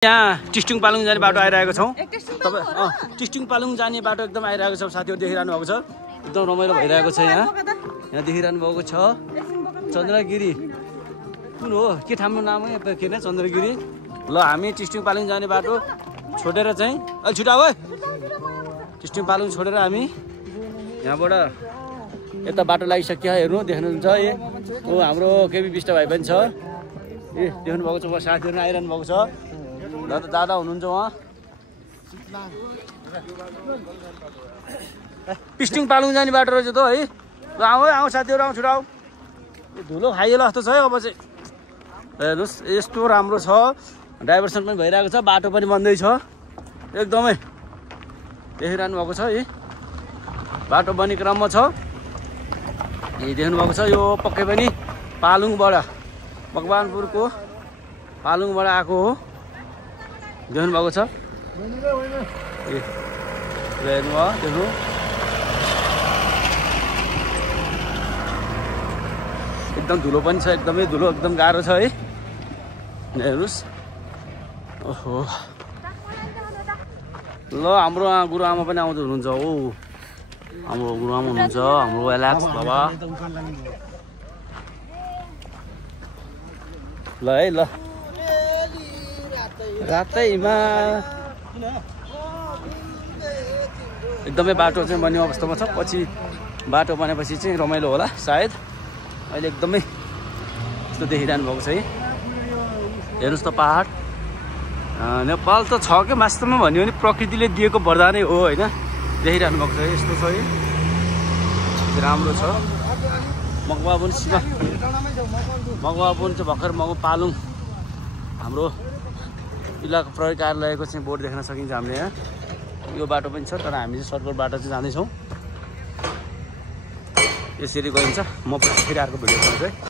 यहाँ टिस्टुङ पालुङ जाने बाटो आइरहेको छौँ। तपाईँ टिस्टुङ पालुङ जाने बाटो एकदम आइरहेको छ। साथीहरू देखिरहनु भएको छ, एकदम रमाइलो भइरहेको छ। यहाँ देखिरहनु भएको छ चन्द्रगिरी। कुन हो के ठाउँको नाम हो के अरे चन्द्रगिरी। ल हामी टिस्टुङ पालुङ जाने बाटो छोडेर चाहिँ अलि छिटो आऊ है। टिस्टुङ पालुङ छोडेर हामी यहाँबाट यता बाटो लागिसक्यो। हेर्नु देख्नुहुन्छ ओ हाम्रो केबी बिष्ट भाइ पनि छ। देख्नु भएको छ, उहाँ साथीहरू आइरहनु भएको छ। दादा हुनुहुन्छ उहाँ। टिस्टुङ पालुङ जाने बाटो रहेछ त है। ल आऊ है, आऊ साथीहरू, आऊ छिटो आऊ। धुलो खाइएला जस्तो छ है अब चाहिँ। हेर्नुहोस् यस्तो राम्रो छ, डाइभर्सन पनि भइरहेको छ, बाटो पनि बन्दैछ एकदमै। देखिरहनु भएको छ है, बाटो बन्ने क्रममा छ। देख्नु भएको छ यो पक्कै पनि पालुङबाट, मकवानपुरको पालुङबाट आएको हो। देख्नु भएको छ देख्नु एकदम धुलो पनि छ, एकदमै धुलो, एकदम गाह्रो छ है। हेर्नुहोस् ओहो। ल हाम्रो गुरुआमा पनि आउँदै हुनुहुन्छ हो। हाम्रो गुरुआमा हुनुहुन्छ, हाम्रो एलेक्स बाबा। ल है ल, रातैमा एकदमै बाटो चाहिँ बन्ने अवस्थामा छ। पछि बाटो बनेपछि चाहिँ रमाइलो होला सायद। अहिले एकदमै यस्तो देखिरहनु भएको छ है। हेर्नुहोस् त पहाड। नेपाल त छ क्या वास्तवमा भन्यो भने प्रकृतिले दिएको वरदानै हो होइन। देखिरहनु भएको छ यस्तो छ है, राम्रो छ। मकवानपुर सीमा, मकवानपुर चाहिँ भर्खर पालुङ हाम्रो इलाका प्रहरी कार्यालयको चाहिँ बोर्ड देख्न सकिन्छ हामीले यहाँ। यो बाटो पनि छ, तर हामी चाहिँ सर्टकट बाटो चाहिँ जाँदैछौँ। यसरी गइन्छ। म फेरि अर्को भिडियो बनाउँछु है।